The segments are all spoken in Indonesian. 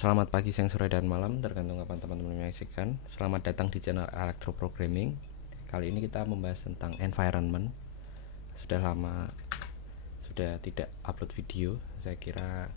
Selamat pagi, siang, sore, dan malam, tergantung kapan teman-teman menyaksikan. Selamat datang di channel Electro Programming. Kali ini kita membahas tentang environment. Sudah lama sudah tidak upload video, saya kira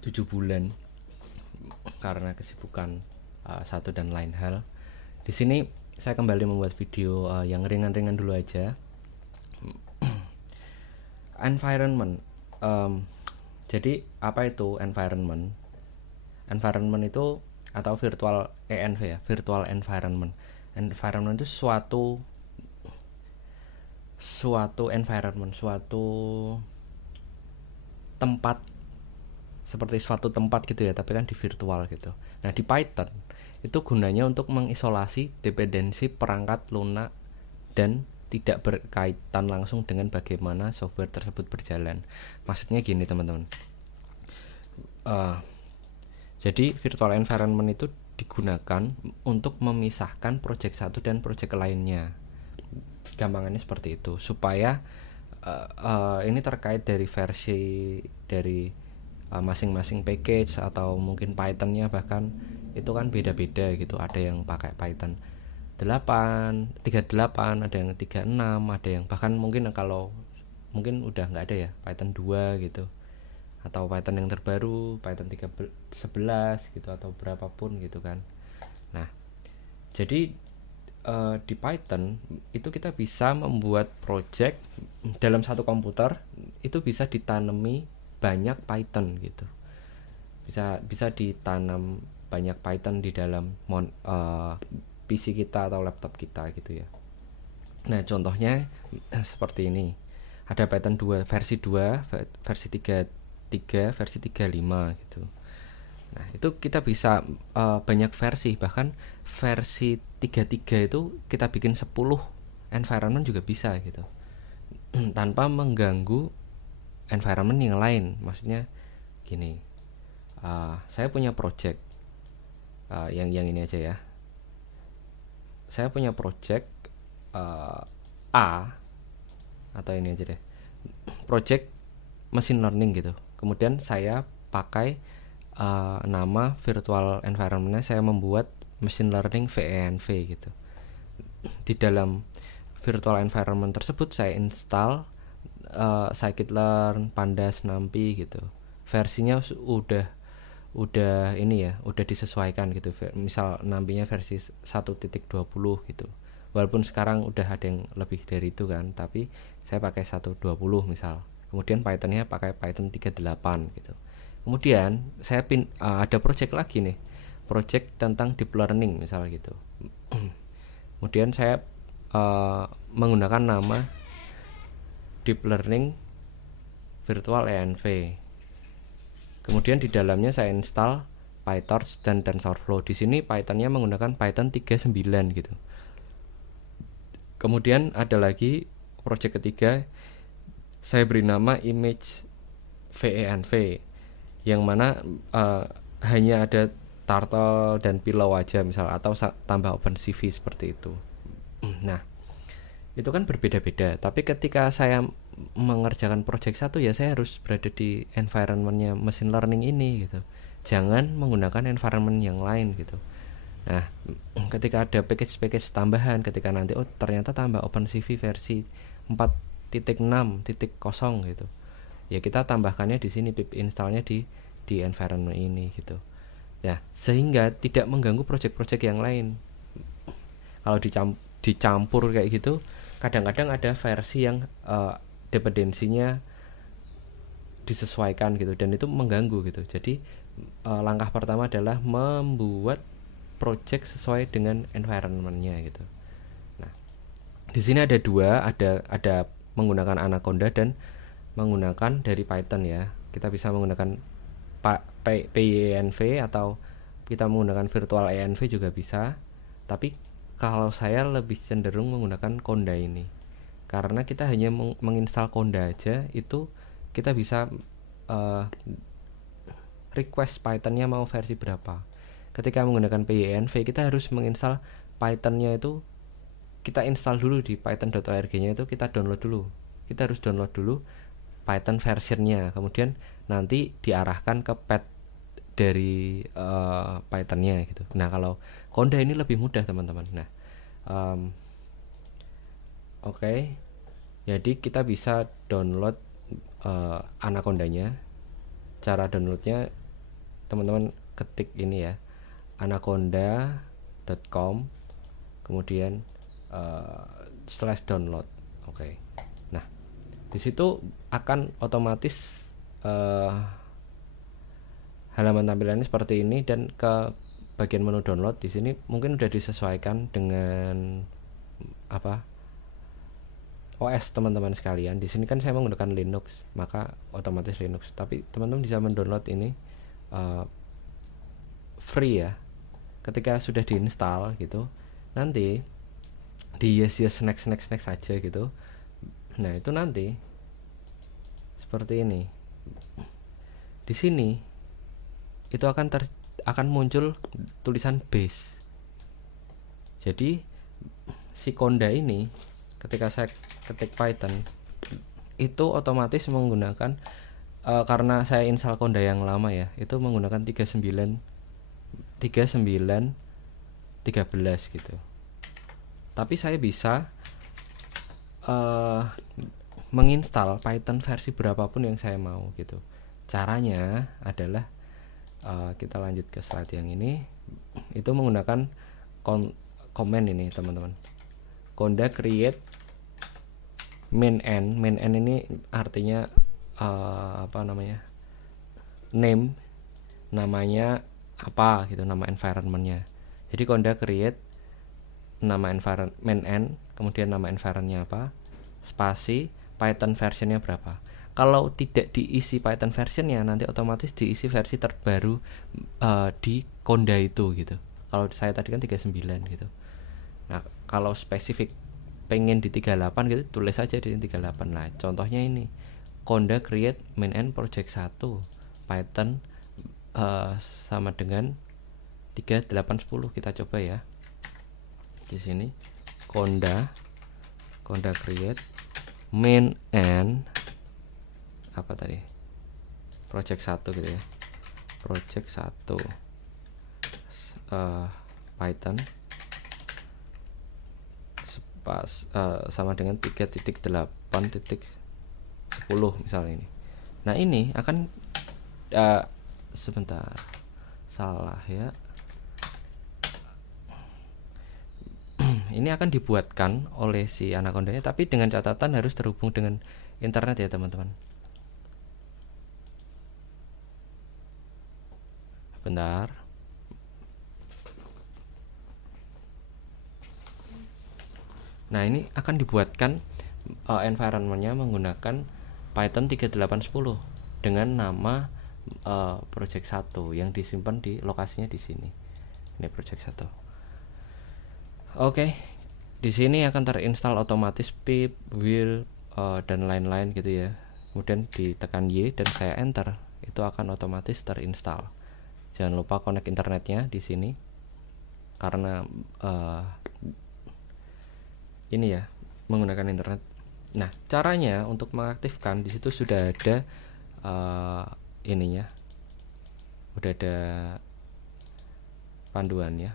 7 bulan karena kesibukan satu dan lain hal. Di sini saya kembali membuat video yang ringan-ringan dulu aja. Environment. Jadi apa itu environment? Environment itu atau virtual ENV ya, virtual environment. Environment itu suatu environment, suatu tempat, seperti suatu tempat gitu ya, tapi kan di virtual gitu. Nah, di Python itu gunanya untuk mengisolasi dependensi perangkat lunak dan tidak berkaitan langsung dengan bagaimana software tersebut berjalan. Maksudnya gini teman-teman, jadi virtual environment itu digunakan untuk memisahkan project satu dan project lainnya. Gampangannya seperti itu, supaya ini terkait dari versi dari masing-masing package atau mungkin Pythonnya, bahkan itu kan beda-beda gitu. Ada yang pakai Python 38, ada yang 36, ada yang bahkan mungkin kalau mungkin udah nggak ada ya, Python 2 gitu, atau Python yang terbaru Python 3.11 gitu, atau berapapun gitu kan. Nah, jadi di Python itu kita bisa membuat project dalam satu komputer, itu bisa ditanami banyak Python gitu. Bisa ditanam banyak Python di dalam PC kita atau laptop kita gitu ya. Nah, contohnya seperti ini. Ada Python 2 versi 2, versi 3, versi 35 gitu. Nah, itu kita bisa banyak versi, bahkan versi 33 itu kita bikin 10 environment juga bisa gitu. Tanpa mengganggu environment yang lain. Maksudnya gini, saya punya project yang ini aja ya. Saya punya project A, atau ini aja deh, project machine learning gitu. Kemudian saya pakai nama virtual environment-nya, saya membuat machine learning VENV gitu. Di dalam virtual environment tersebut saya install scikit-learn, pandas, numpy gitu. Versinya udah ini ya, udah disesuaikan gitu. Misal numpy-nya versi 1.20 gitu. Walaupun sekarang udah ada yang lebih dari itu kan, tapi saya pakai 1.20 misal. Kemudian Python-nya pakai Python 38 gitu. Kemudian saya ada project lagi nih, project tentang deep learning misal gitu. Kemudian saya menggunakan nama deep learning virtual ENV. Kemudian di dalamnya saya install PyTorch dan TensorFlow. Di sini Python-nya menggunakan Python 39 gitu. Kemudian ada lagi project ketiga, saya beri nama image VENV, yang mana hanya ada turtle dan pillow aja misal, atau tambah OpenCV seperti itu. Nah, itu kan berbeda-beda, tapi ketika saya mengerjakan project satu ya saya harus berada di environmentnya machine learning ini gitu, jangan menggunakan environment yang lain gitu. Nah, ketika ada package tambahan, ketika nanti ternyata tambah OpenCV versi 4.6.0 gitu, ya kita tambahkannya di sini, pip installnya di environment ini gitu. Ya, sehingga tidak mengganggu project-project yang lain. Kalau dicampur kayak gitu, kadang-kadang ada versi yang dependensinya disesuaikan gitu, dan itu mengganggu gitu. Jadi langkah pertama adalah membuat project sesuai dengan environment-nya gitu. Nah, di sini ada dua, ada menggunakan Anaconda dan menggunakan dari Python ya. Kita bisa menggunakan PYENV atau kita menggunakan virtual ENV juga bisa. Tapi kalau saya lebih cenderung menggunakan Conda ini, karena kita hanya menginstal Conda aja, itu kita bisa request Python-nya mau versi berapa. Ketika menggunakan PYENV kita harus menginstal Python-nya itu, kita install dulu di python.org-nya itu, kita download dulu. Kita harus download dulu Python versionnya, kemudian nanti diarahkan ke path dari Python-nya gitu. Nah kalau Conda ini lebih mudah teman-teman. Nah oke. Jadi kita bisa download Anaconda-nya. Cara downloadnya teman-teman ketik ini ya, anaconda.com, kemudian /download. Oke. Nah di situ akan otomatis halaman tampilannya seperti ini, dan ke bagian menu download di sini mungkin udah disesuaikan dengan apa OS teman-teman sekalian. Di sini kan saya menggunakan Linux, maka otomatis Linux. Tapi teman-teman bisa mendownload ini free ya. Ketika sudah diinstal gitu, nanti di yes next saja gitu. Nah itu nanti seperti ini. Di sini itu akan muncul tulisan base. Jadi si Conda ini ketika saya ketik Python itu otomatis menggunakan karena saya install Conda yang lama ya, itu menggunakan 3913 gitu. Tapi saya bisa menginstal Python versi berapapun yang saya mau gitu. Caranya adalah kita lanjut ke slide yang ini. Itu menggunakan command ini teman-teman. Conda create main n ini artinya name, namanya apa gitu, nama environmentnya. Jadi Conda create nama main n, kemudian nama environmentnya apa, spasi Python versionnya berapa. Kalau tidak diisi Python versionnya, nanti otomatis diisi versi terbaru di Conda itu gitu. Kalau saya tadi kan 39 gitu. Nah kalau spesifik pengen di 38 gitu, tulis aja di 38. Nah contohnya ini Conda create main n project 1 Python sama dengan 3810. Kita coba ya. Di sini Conda create main n apa tadi, project 1 gitu ya, project 1 Python sama dengan 3.8.10 misalnya ini. Nah ini akan sebentar, salah ya. Ini akan dibuatkan oleh si Anaconda-nya, tapi dengan catatan harus terhubung dengan internet ya teman-teman. Bentar. Nah ini akan dibuatkan environment-nya menggunakan Python 3810 dengan nama project 1 yang disimpan di lokasinya di sini. Ini project 1. Oke, di sini akan terinstall otomatis pip, will, dan lain-lain gitu ya. Kemudian ditekan Y dan saya enter, itu akan otomatis terinstall. Jangan lupa connect internetnya di sini, karena ini ya menggunakan internet. Nah caranya untuk mengaktifkan, di situ sudah ada ininya, udah ada panduannya.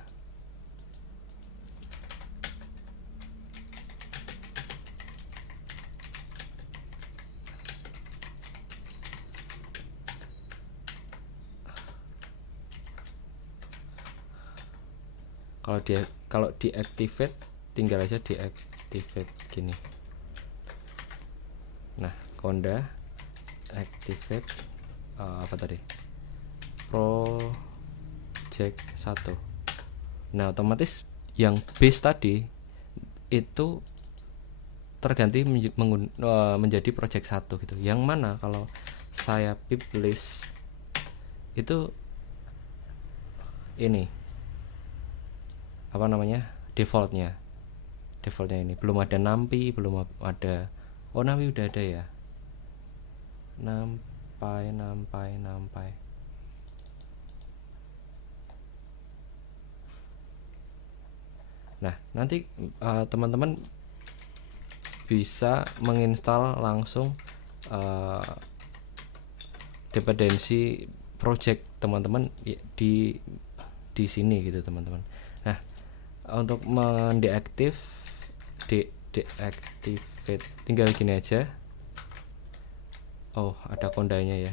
Kalau deactivate tinggal aja deactivate gini. Nah Conda activate apa tadi, project 1. Nah otomatis yang base tadi itu terganti menjadi project 1 gitu. Yang mana kalau saya pip list itu ini apa namanya, defaultnya ini belum ada NumPy, belum ada. Oh NumPy udah ada ya, NumPy. Nah nanti teman-teman bisa menginstal langsung dependensi project teman-teman di sini gitu teman-teman. Nah, untuk deactivate tinggal gini aja. Oh, ada kondanya ya.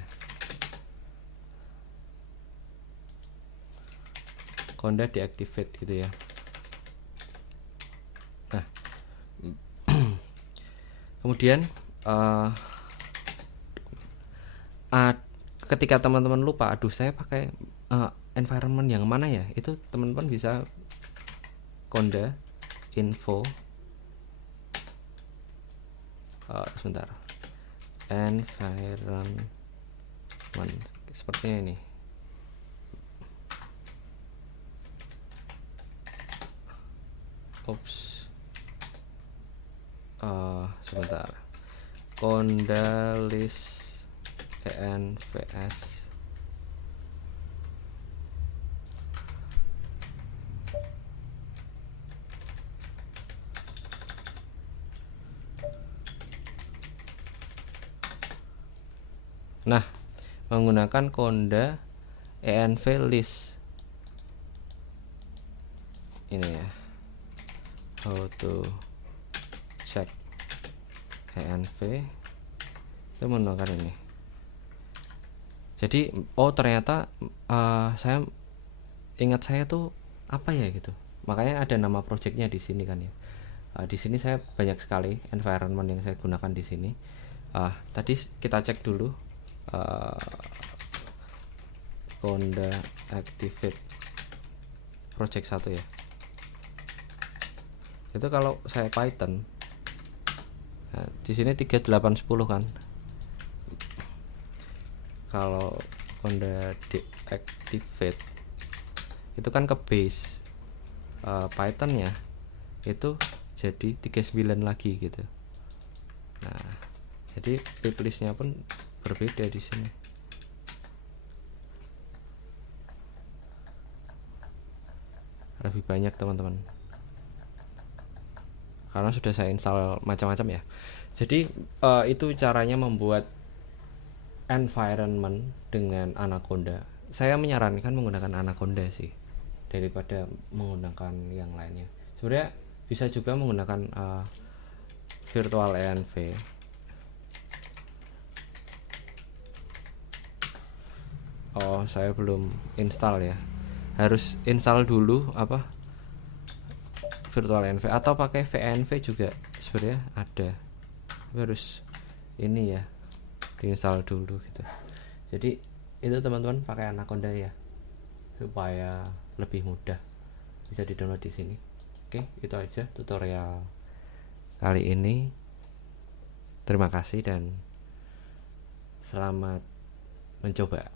Konda deactivate gitu ya. Nah, kemudian ketika teman-teman lupa, aduh saya pakai environment yang mana ya, itu teman-teman bisa konda info sebentar, environment sepertinya ini. Sebentar, konda list envs nah, menggunakan konda env list ini ya, how to check env, itu menggunakan ini. Jadi ternyata saya ingat saya tuh apa ya gitu, makanya ada nama projectnya di sini kan ya. Di sini saya banyak sekali environment yang saya gunakan di sini. Tadi kita cek dulu conda activate project 1 ya. Itu kalau saya Python, di sini 3810 kan. Kalau conda deactivate itu kan ke base Python ya, itu jadi 39 lagi gitu. Nah, jadi piplistnya pun berbeda di sini. Lebih banyak teman-teman, karena sudah saya install macam-macam ya. Jadi itu caranya membuat environment dengan Anaconda. Saya menyarankan menggunakan Anaconda sih daripada menggunakan yang lainnya. Sebenarnya bisa juga menggunakan virtual env. Saya belum install ya. Harus install dulu virtual env, atau pakai VNV juga sebenarnya ada. Harus ini ya, diinstal dulu gitu. Jadi itu teman-teman pakai Anaconda ya, supaya lebih mudah, bisa di-download di sini. Oke, itu aja tutorial kali ini. Terima kasih dan selamat mencoba.